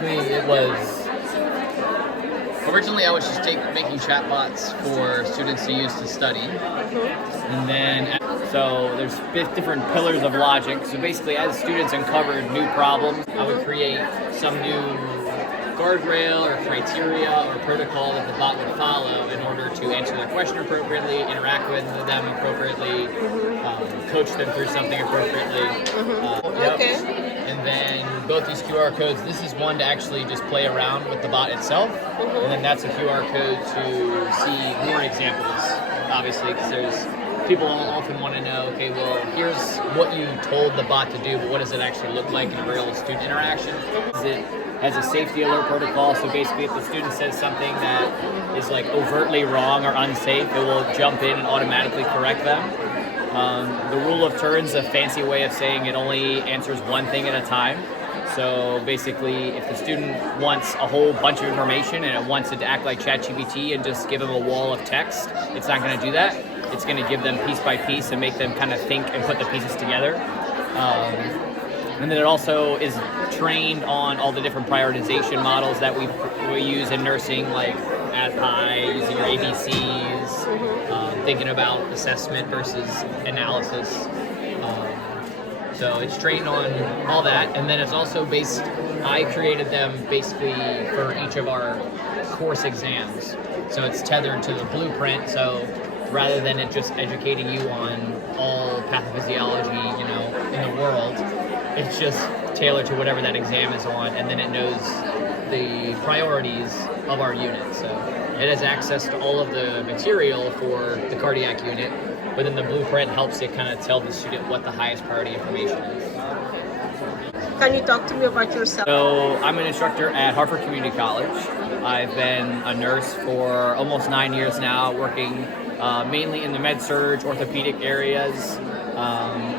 basically it was, originally I was just making chatbots for students to use to study. And then, so there's different pillars of logic. So basically as students uncovered new problems, I would create some new guardrail or criteria or protocol that the bot would follow in order to answer their question appropriately, interact with them appropriately, coach them through something appropriately. Okay. And then both these QR codes, this is one to actually just play around with the bot itself, and then that's a QR code to see more examples, obviously, because there's people often want to know, okay, well, here's what you told the bot to do, but what does it actually look like in a real student interaction? It has a safety alert protocol, so basically if the student says something that is like overtly wrong or unsafe, it will jump in and automatically correct them. The rule of turns is a fancy way of saying it only answers one thing at a time. So basically, if the student wants a whole bunch of information and it wants it to act like ChatGPT and just give them a wall of text, it's not going to do that. It's going to give them piece by piece and make them kind of think and put the pieces together. And then it also is trained on all the different prioritization models that we use in nursing, like ADPI, using your ABCs, thinking about assessment versus analysis. So it's trained on all that, and then it's also based, I created them basically for each of our course exams. So it's tethered to the blueprint, so rather than it just educating you on all pathophysiology, in the world, it's just tailored to whatever that exam is on, and then it knows the priorities of our unit. So it has access to all of the material for the cardiac unit, but then the blueprint helps it kind of tell the student what the highest priority information is. Can you talk to me about yourself? So I'm an instructor at Hartford Community College. I've been a nurse for almost 9 years now, working mainly in the med-surg, orthopedic areas.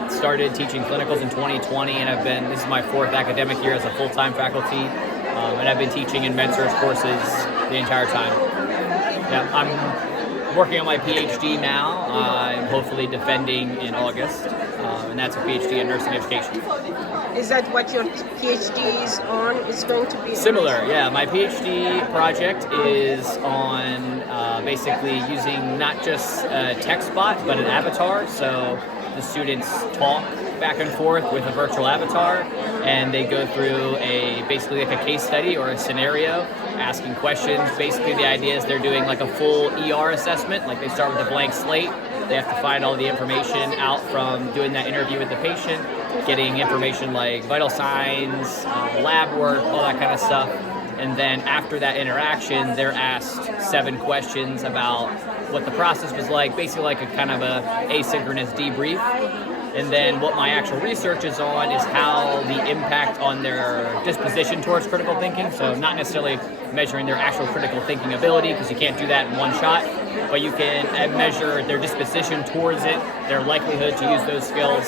Started teaching clinicals in 2020, and this is my 4th academic year as a full-time faculty, and I've been teaching in med-surg courses the entire time. Yeah, I'm working on my PhD now. I'm hopefully defending in August, and that's a PhD in nursing education. Is that what your PhD is on? It's going to be similar, yeah. My PhD project is on basically using not just a text bot, but an avatar. So the students talk back and forth with a virtual avatar, and they go through basically like a case study or a scenario, asking questions. Basically the idea is they're doing like a full ER assessment, like they start with a blank slate. They have to find all the information out from doing that interview with the patient, getting information like vital signs, lab work, all that kind of stuff. And then after that interaction, they're asked 7 questions about what the process was like, basically like a kind of a asynchronous debrief. And then what my actual research is on is how the impact on their disposition towards critical thinking. So not necessarily measuring their actual critical thinking ability, because you can't do that in one shot, but you can measure their disposition towards it, their likelihood to use those skills.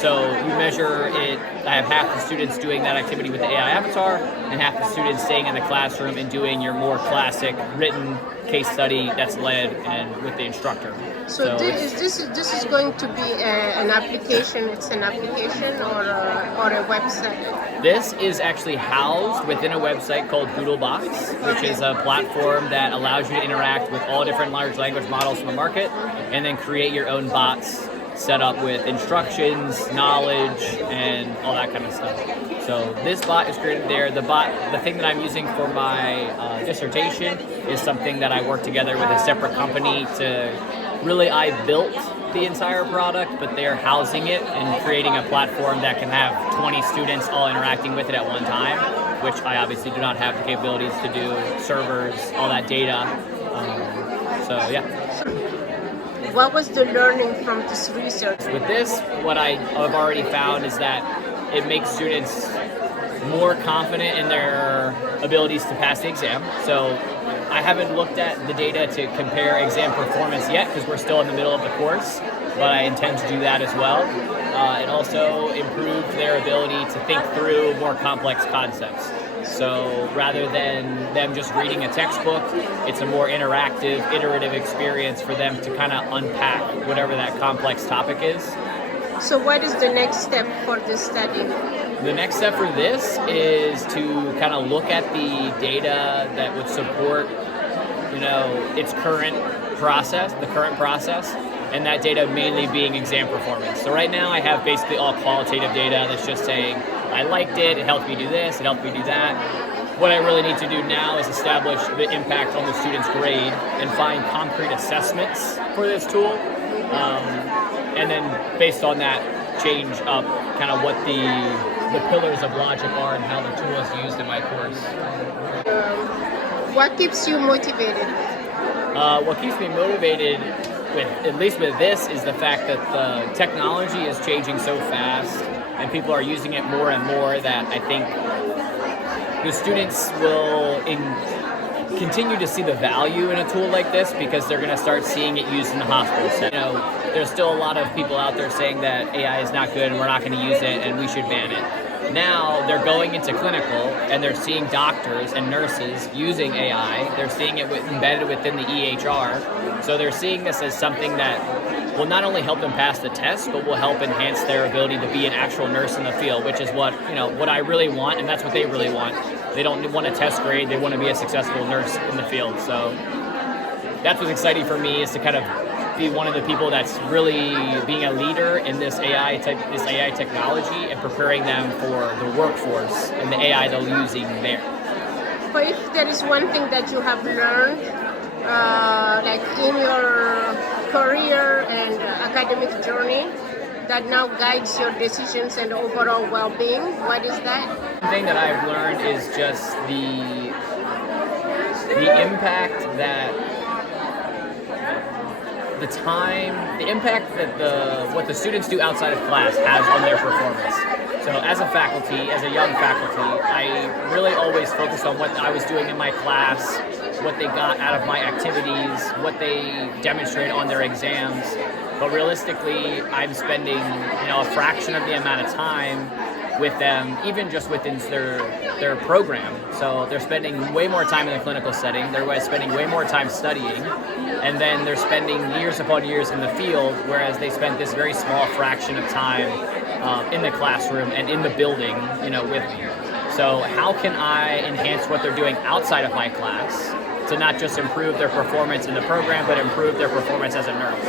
So you measure it. I have half the students doing that activity with the AI avatar, and half the students staying in the classroom and doing your more classic written case study that's led and with the instructor. So this is going to be an application. It's an application or a website. This is actually housed within a website called Box, which is a platform that allows you to interact with all different large language models from the market, and then create your own bots set up with instructions, knowledge, and all that kind of stuff. So this bot is created there. The thing that I'm using for my dissertation is something that I work together with a separate company to. Really, I built the entire product, but they're housing it and creating a platform that can have 20 students all interacting with it at one time, which I obviously do not have the capabilities to do, servers, all that data. So yeah. What was the learning from this research? With this, what I've already found is that it makes students more confident in their abilities to pass the exam. So I haven't looked at the data to compare exam performance yet, because we're still in the middle of the course, but I intend to do that as well. It also improved their ability to think through more complex concepts. So rather than them just reading a textbook, it's a more interactive, iterative experience for them to kind of unpack whatever that complex topic is. So what is the next step for this study? The next step for this is to kind of look at the data that would support, its current process, and that data mainly being exam performance. So right now I have basically all qualitative data that's just saying, I liked it, it helped me do this, it helped me do that. What I really need to do now is establish the impact on the student's grade and find concrete assessments for this tool. And then based on that, change up kind of what the pillars of logic are and how the tool is used in my course. What keeps you motivated? What keeps me motivated, at least with this, is the fact that the technology is changing so fast and people are using it more and more that I think the students will continue to see the value in a tool like this because they're going to start seeing it used in the hospital setting. There's still a lot of people out there saying that AI is not good and we're not going to use it and we should ban it. Now they're going into clinical and they're seeing doctors and nurses using AI. They're seeing it embedded within the EHR. So they're seeing this as something that will not only help them pass the test, but will help enhance their ability to be an actual nurse in the field, which is what I really want, and that's what they really want. They don't want a test grade, they want to be a successful nurse in the field. So that's what's exciting for me, is to kind of be one of the people that's really being a leader in this AI technology and preparing them for the workforce and the AI they're using there. But if there is one thing that you have learned, like in your career and academic journey, that now guides your decisions and overall well-being, what is that? The thing that I've learned is just the impact that what the students do outside of class has on their performance. So as a young faculty, I really always focused on what I was doing in my class, what they got out of my activities, what they demonstrated on their exams. But realistically, I'm spending, a fraction of the amount of time with them, even just within their program. So they're spending way more time in the clinical setting, they're spending way more time studying, and then they're spending years upon years in the field, whereas they spent this very small fraction of time in the classroom and in the building, with me. So how can I enhance what they're doing outside of my class to not just improve their performance in the program, but improve their performance as a nurse?